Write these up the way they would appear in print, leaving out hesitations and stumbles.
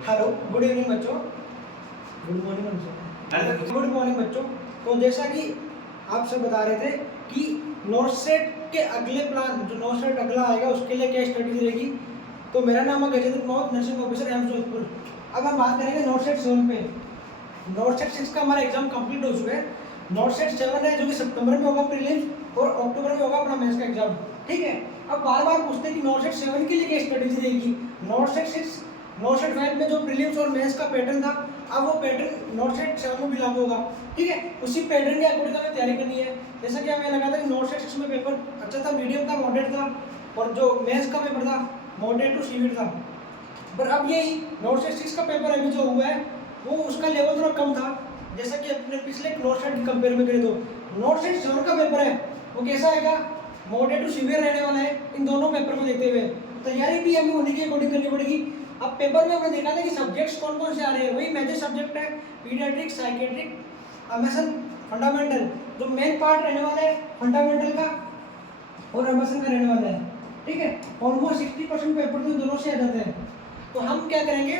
Hello, good evening बच्चों। Good morning. Good morning बच्चों। तो जैसा कि आप सब बता रहे थे कि नॉर्थ सेट के अगले प्लान, जो नॉर्थ सेट अगला आएगा उसके लिए क्या स्ट्रेटेजी रहेगी। तो मेरा नाम है गजेंद्र मौत, नर्सिंग ऑफिसर एम्स जोधपुर। अब हम बात करेंगे नॉर्थ सेट 7 पे। नॉर्थ सेट 6 का हमारा एग्जाम कंप्लीट हो चुका है। नॉर्थ सेट 7 है जो कि सितंबर में होगा प्रीलिम्स और अक्टूबर में होगा अपना मेंस का एग्जाम। ठीक है। अब बार बार पूछते हैं कि नॉर्थ सेट 7 के लिए क्या स्ट्रेटेजी रहेगी। नॉर्थ सेट 6, नॉर्थ सेट 5 में जो प्रीलिम्स और मेंस का पैटर्न था, अब वो पैटर्न नॉर्थ सेट 7 में भी लागू होगा। ठीक है। उसी पैटर्न के अकॉर्डिंग हमें तैयारी करनी है। जैसा कि हमें लगा था कि नॉर्थ सेट 6 में पेपर अच्छा था, मीडियम था, मॉडरेट था, और जो मेंस का पेपर था मॉडरेट टू सीवियर था। पर अब यही नॉर्थ सेट 6 का पेपर अभी जो हुआ है वो उसका लेवल थोड़ा कम था। जैसा कि अपने पिछले नॉर्थ सेट की कंपेयर में करें तो नॉर्थ सेट 7 का पेपर है वो कैसा आएगा, मॉडरेट टू सीवियर रहने वाला है। इन दोनों पेपर को देखते हुए तैयारी भी हमें उन्हीं के अकॉर्डिंग करनी पड़ेगी। अब पेपर में हमने देखा था कि सब्जेक्ट्स कौन कौन से आ रहे हैं, वही मेजर सब्जेक्ट है पीडियाट्रिक, साइकेट्रिक, एमएसएन, फंडामेंटल। जो मेन पार्ट रहने वाला है फंडामेंटल का और एमएसएन का रहने वाला है। ठीक है। ऑलमोस्ट 60% पेपर तो दोनों से आ जाते हैं। तो हम क्या करेंगे,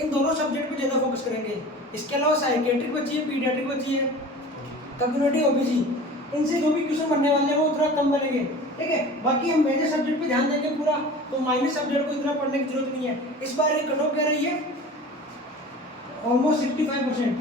इन दोनों सब्जेक्ट पे ज़्यादा फोकस करेंगे। इसके अलावा साइकेट्रिक बची है, पीडियाट्रिक बची है, कम्युनिटी ओबीसी, इनसे जो भी क्वेश्चन बनने वाले हैं वो थोड़ा कम बनेंगे। ठीक है। बाकी हम मेजर सब्जेक्ट पे ध्यान देंगे पूरा, तो माइनर सब्जेक्ट को इतना पढ़ने की जरूरत नहीं है। इस बार ये कट ऑफ क्या रही है, ऑलमोस्ट 65%।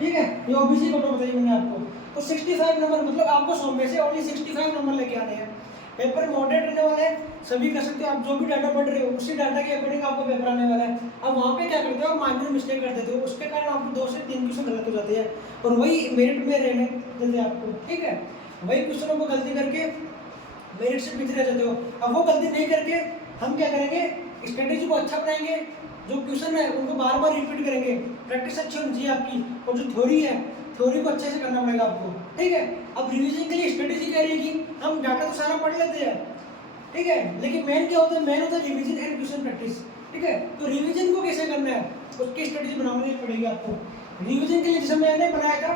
ठीक है। ये ओबीसी कट ऑफ बताइए मैंने आपको। तो 65 नंबर मतलब आपको 100 में से ओनली 65 नंबर लेके आने हैं। पेपर मॉडरेट रहने वाला है, सभी कर सकते हो। आप जो भी डाटा पढ़ रहे हो उसी डाटा के अकॉर्डिंग आपको पेपर आने वाला है। अब वहाँ पे क्या करते हो, आप माइनर मिस्टेक कर देते हो, उसके कारण आपको 2 से 3 क्वेश्चन गलत हो जाते हैं और वही मेरिट में रहने देते हैं आपको। ठीक है। वही क्वेश्चनों को गलती करके मेरिट से पीछे रह जाते हो। अब वो गलती नहीं करके हम क्या करेंगे, स्ट्रेटेजी को अच्छा बनाएंगे, जो क्वेश्चन है उनको बार बार रिपीट करेंगे, प्रैक्टिस अच्छी होनी चाहिए आपकी, और जो थ्योरी है थ्योरी को अच्छे से करना पड़ेगा आपको। ठीक है। अब रिवीजन के लिए स्ट्रेटेजी क्या रहेगी, हम डाटा तो सारा पढ़ लेते हैं, ठीक है, लेकिन मेन क्या होता है, मेन होता है रिवीजन एंड क्वेश्चन प्रैक्टिस। ठीक है। तो रिवीजन को कैसे करना है उसकी स्ट्रेटेजी बनानी पड़ेगी आपको। रिवीजन के लिए जैसे मैंने बनाया था,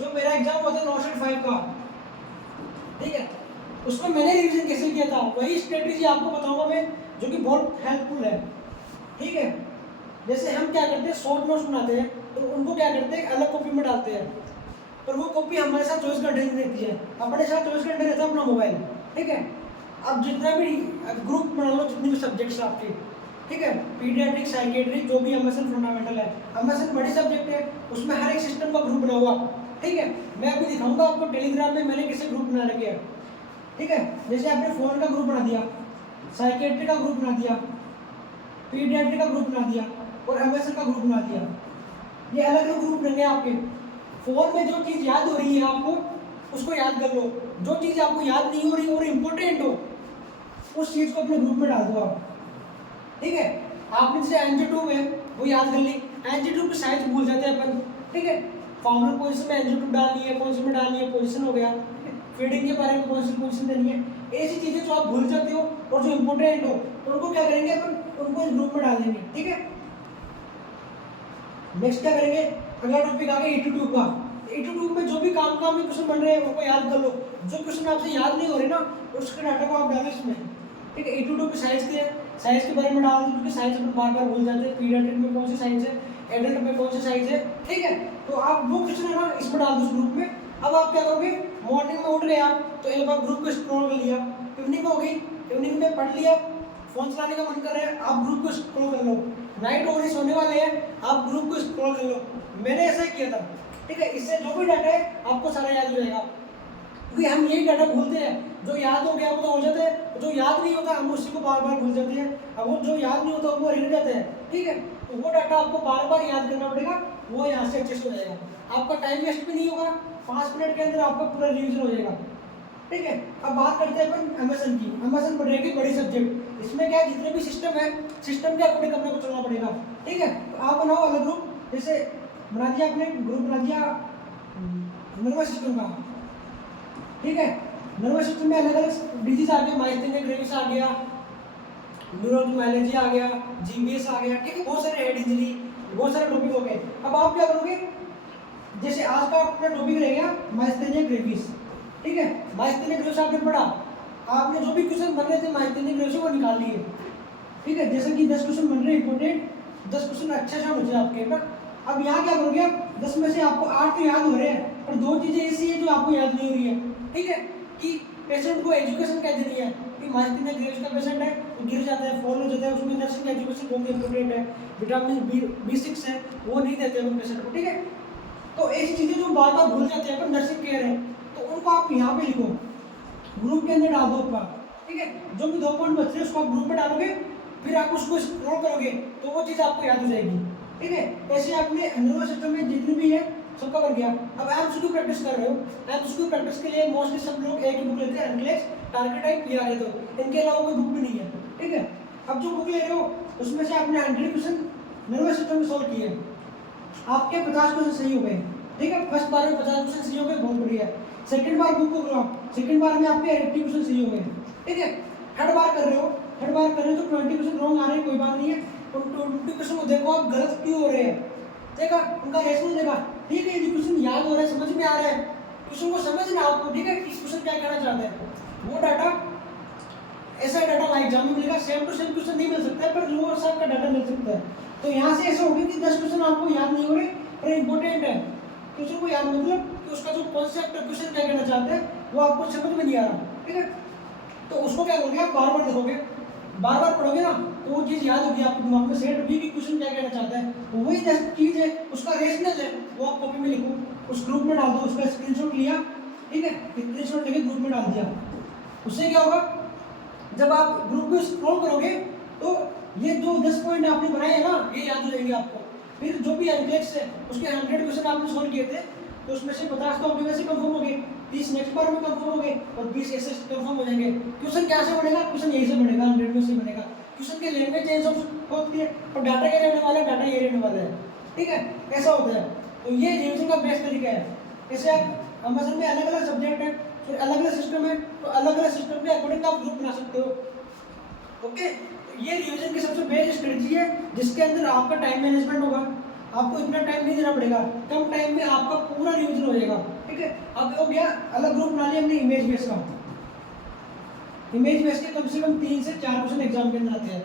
जो मेरा एग्जाम हुआ था नॉर्थ सेट 5 का, ठीक है, उसमें मैंने रिवीजन कैसे किया था वही स्ट्रेटेजी आपको बताऊंगा मैं, जो कि बहुत हेल्पफुल है। ठीक है। जैसे हम क्या करते हैं, शॉर्ट नोट्स बनाते हैं तो उनको क्या करते हैं अलग कॉपी में डालते हैं, पर वो कॉपी हमारे साथ 24 घंटे नहीं रहती है, अपने साथ 24 घंटे रहता है अपना मोबाइल। ठीक है। अब जितना भी ग्रुप बना लो, जितने भी सब्जेक्ट्स आपके, ठीक है, पीडियाट्रिक, साइकेट्रिक, जो भी एमएसएन फंडामेंटल है, एमएसएन बड़ी सब्जेक्ट है, उसमें हर एक सिस्टम का ग्रुप बना हुआ। ठीक है। मैं अभी दिखाऊंगा आपको टेलीग्राम में मैंने कैसे ग्रुप बना रखे हैं। ठीक है। जैसे आपने फोन का ग्रुप बना दिया, साइकेट्रिक का ग्रुप बना दिया, पीडियाट्रिक का ग्रुप बना दिया और एमएसएन का ग्रुप बना दिया। ये अलग अलग ग्रुप बनेंगे आपके। फोन में जो चीज़ याद हो रही है आपको उसको याद कर लो, जो चीज़ आपको याद नहीं हो रही और इम्पोर्टेंट हो उस चीज़ को अपने ग्रुप में डाल दो आप। ठीक है। आपने जैसे एंजियोट्यूब है वो याद कर ली, एंजियोट्यूब की साइज भूल जाते हैं अपन। ठीक है। फाउंडर पोजीशन में एंजियोट्यूब डालनी है, कौन सी में डालनी है, पोजीशन हो गया, फीडिंग के बारे में कौन सी पोजीशन देनी है, ऐसी चीज़ें जो आप भूल जाते हो और जो इम्पोर्टेंट हो उनको क्या करेंगे अपन, उनको इस ग्रुप में डाल देंगे। ठीक है। नेक्स्ट क्या करेंगे, अगला टॉपिक आ गया एटीट्यूड का। एटीट्यूड में जो भी काम में क्वेश्चन बन रहे हैं उनको याद कर लो, जो क्वेश्चन आपसे याद नहीं हो रहे ना उसके डाटा को आप डालो इसमें। ठीक है। एटीट्यूड की साइज के साइज के बारे में डाल दो, क्योंकि साइज अपन बार बार भूल जाते हैं, पीडियाट्रिक में कौन सी साइज है, एडल्ट में कौन सी साइज है। ठीक है। तो आप वो क्वेश्चन है ना इसमें डाल दो उस ग्रुप में। अब आप क्या करोगे, मॉर्निंग में उठ गए आप तो एक बार ग्रुप को स्क्रॉल कर लिया, इवनिंग में हो गई, इवनिंग में पढ़ लिया, फोन चलाने का मन कर रहा है आप ग्रुप को स्क्रॉल कर लो, नाइट हो रही सोने वाले हैं आप ग्रुप को स्क्रॉल कर लो। मैंने ऐसा ही किया था। ठीक है। इससे जो भी डाटा है आपको सारा याद हो जाएगा, क्योंकि हम यही डाटा भूलते हैं, जो याद हो गया वो तो हो जाता है, जो याद नहीं होता हम उसी को बार बार भूल जाते हैं, अब वो जो याद नहीं होता वो रह जाते हैं। ठीक है। तो वो डाटा आपको बार बार याद करना पड़ेगा, वो यहाँ से एडजस्ट हो जाएगा, आपका टाइम वेस्ट भी नहीं होगा, 5 मिनट के अंदर आपका पूरा रिविजन हो जाएगा। ठीक है। अब बात करते हैं अपन एमएसएन की। एमएसएन बढ़ेगी बड़ी सब्जेक्ट, इसमें क्या है जितने भी सिस्टम है सिस्टम के अकॉर्डिंग अपने को चलना पड़ेगा। ठीक है। तो आप बनाओ अलग ग्रुप, जैसे बना दिया आपने ग्रुप बना दिया नर्वस सिस्टम का। ठीक है। नर्वस सिस्टम में अलग अलग डिजीज आ गया, माइस्थेनिया ग्रेविस आ गया, न्यूरोमाइलेजिया आ गया, जीबीएस आ गया। ठीक है। बहुत सारे हेड इंजरी, बहुत सारे टॉपिक हो गए। अब आप क्या करोगे, जैसे आज का अपना टॉपिक रहेगा माइस्थेनिया ग्रेविस। ठीक है। माइस्थेनिया ग्रेविस आपने पढ़ा, आपने जो भी क्वेश्चन बन रहे थे माइस्थेनिया ग्रेविस वो निकाल लिए। ठीक है। जैसे कि 10 क्वेश्चन बन रहे इंपोर्टेंट, 10 क्वेश्चन अच्छे से होने चाहिए आपके ना। अब यहाँ क्या करोगे आप, 10 में से आपको 8 तो याद हो रहे हैं, पर 2 चीज़ें ऐसी है जो आपको याद नहीं हो रही है, ठीक है, कि पेशेंट को एजुकेशन क्या देनी है, कि मास्टर में ग्रेजुएट का पेशेंट है वो गिर जाता है, फॉल हो जाता है, उसमें नर्सिंग एजुकेशन बहुत इंपॉर्टेंट है, विटामिन B6 है वो नहीं देते हैं पेशेंट को, ठीक है। तो ऐसी चीज़ें जो बार बार भूल जाते हैं, पर नर्सिंग केयर है तो उनको आप यहाँ पे लिखो, ग्रुप के अंदर डाल दो आपका, ठीक है। जो भी 2 पॉइंट बच रहे हैं उसको आप ग्रुप में डालोगे, फिर आप उसको स्क्रॉल करोगे तो वो चीज़ आपको याद हो जाएगी, ठीक है। ऐसे आपने नर्वस सिस्टम में जितनी भी है सब कवर किया। अब एमसीक्यू प्रैक्टिस कर रहे हो, एमसीक्यू प्रैक्टिस के लिए मोस्टली सब लोग एक ही बुक लेते हैं, एनक्लेक्स, टारगेट टाइप, पीआरए, तो इनके अलावा कोई बुक भी नहीं है, ठीक है। अब जो बुक ले रहे हो उसमें से आपने 100 क्वेश्चन नर्वस सिस्टम में सॉल्व किए, आपके 50 क्वेश्चन सही हो गए, ठीक है। फर्स्ट बार में 50 क्वेश्चन सही हो गए, बहुत बढ़िया। सेकंड बार बुक को करो आप, सेकंड बार में आपके 80 क्वेश्चन सही हो गए, ठीक है। थर्ड बार कर रहे हो, थर्ड बार कर रहे हो तो 20 क्वेश्चन रॉन्ग आ रहे हैं, कोई बात नहीं है, तो 20 क्वेश्चन को देखो आप गलत क्यों हो रहे हैं, देखा उनका रेशनल देखा, ठीक है, ये क्वेश्चन याद हो रहा है, समझ में आ रहा है, क्वेश्चन को समझना आपको, ठीक है, कि क्वेश्चन क्या कहना चाहते हैं, वो डाटा ऐसा डाटा लाइक एग्जाम में मिलेगा, सेम टू सेम क्वेश्चन नहीं मिल सकता है, पर लोअर सब का डाटा मिल सकता है। तो यहाँ से ऐसा होगा कि 10 क्वेश्चन आपको याद नहीं हो रहे पर इंपॉर्टेंट है, क्वेश्चन को याद मतलब कि उसका जो कॉन्सेप्ट है, क्वेश्चन क्या कहना चाहते हैं वो आपको समझ में नहीं आ रहा, ठीक है। तो उसको क्या करोगे आप, बार बार देखोगे, बार बार पढ़ोगे ना तो वो चीज़ याद होगी आपके दिमाग में, सेट होगी कि क्वेश्चन क्या कहना चाहता है, वही 10 चीज़ है, उसका रेशनल है वो आप कॉपी में लिखो, उस ग्रुप में डाल दो, उसका स्क्रीनशॉट लिया, ठीक है, स्क्रीनशॉट लेके ग्रुप में डाल दिया। उससे क्या होगा, जब आप ग्रुप में स्क्रॉल करोगे तो ये जो 10 पॉइंट आपने बनाए हैं ना ये याद हो जाएंगे आपको। फिर जो भी एनक्लेक्स है उसके 100 क्वेश्चन आपने सॉल्व किए थे तो उसमें से 50 तो आपके वैसे कंफर्म हो गए, 30 नेक्स्ट बार में कंफर्म हो गए और 20 ऐसे कंफर्म हो जाएंगे। क्वेश्चन क्या से बनेगा, क्वेश्चन यही से बनेगा, 100 में से बनेगा। क्वेश्चन के लैंग्वेज चेंज होती है और डाटा ये रहने वाला है, डाटा ये रहने वाला है, ठीक है, ऐसा होता है। तो ये रिविजन का बेस्ट तरीका है। जैसे आप अमेज़न में अलग अलग सब्जेक्ट है, फिर अलग अलग सिस्टम है, तो अलग अलग सिस्टम के अकॉर्डिंग आप ग्रुप बना सकते हो, ओके। तो ये रिवीजन की सबसे बेस्ट स्ट्रेटजी है जिसके अंदर आपका टाइम मैनेजमेंट होगा, आपको इतना टाइम नहीं देना पड़ेगा, कम टाइम में आपका पूरा रिवीजन हो जाएगा, ठीक है। अब हो गया अलग ग्रुप बना लिया हमने इमेज बेस का, इमेज बेस के कम से कम 3 से 4 क्वेश्चन एग्जाम के अंदर आते हैं,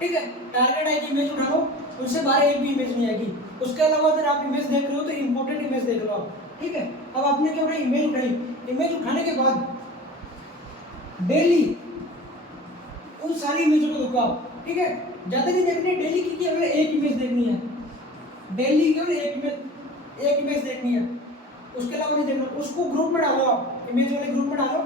ठीक है। टारगेट आएगी इमेज उठा लो, उससे बाहर एक भी इमेज नहीं आएगी। उसके अलावा अगर आप इमेज देख रहे हो तो इंपॉर्टेंट इमेज देख लो आप, ठीक है। अब आपने क्या उठाई, इमेज उठाई, इमेज उठाने के बाद डेली उन सारी इमेजों को देखो आप, ठीक है। ज़्यादा नहीं देखनी है डेली की, अगर एक इमेज देखनी है डेली केवल एक इमेज देखनी है, उसके अलावा नहीं देखना। उसको ग्रुप में डालो आप, इमेज वाले ग्रुप में डालो,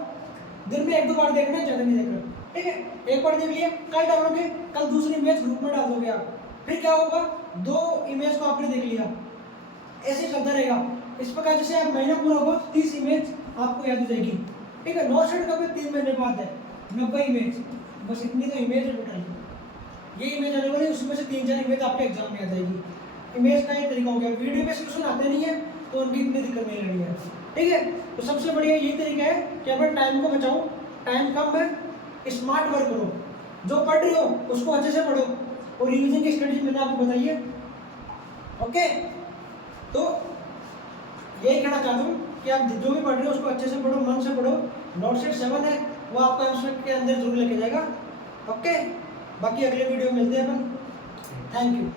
दिन में 1-2 बार देखना है, ज़्यादा नहीं देखना, ठीक है। एक बार देख लिया, कल डालोगे, कल दूसरी इमेज ग्रुप में डाल दोगे आप, फिर क्या होगा, 2 इमेज को आपने देख लिया, ऐसे चलता रहेगा। इस प्रकार जैसे आप महीना पूरा होगा 30 इमेज आपको याद हो जाएगी, ठीक है। 9 सेट कब 3 महीने बाद है 90 इमेज, बस इतनी तो इमेज है टोटल, ये इमेज आने वाली, उसमें से 3-4 इमेज आपके एग्जाम में आ जाएगी। इमेज का ये तरीका हो गया। वीडियो बेस्ड क्वेश्चन आते नहीं है तो उनकी इतनी दिक्कत नहीं रहनी है, ठीक है। तो सबसे बढ़िया यही तरीका है कि अपने टाइम को बचाओ, टाइम कम है, स्मार्ट वर्क करो, जो पढ़ रहे हो उसको अच्छे से पढ़ो और रिवीजन की स्ट्रेटजी मैंने आपको बताई है, ओके। तो यही कहना चाहता हूँ कि आप जो भी पढ़ रहे हो उसको अच्छे से पढ़ो, मन से पढ़ो। नोट सेट 7 है वो आपको एब्स्ट्रैक्ट के अंदर जरूर लेके जाएगा, ओके। बाकी अगले वीडियो में मिलते हैं अपन, थैंक यू।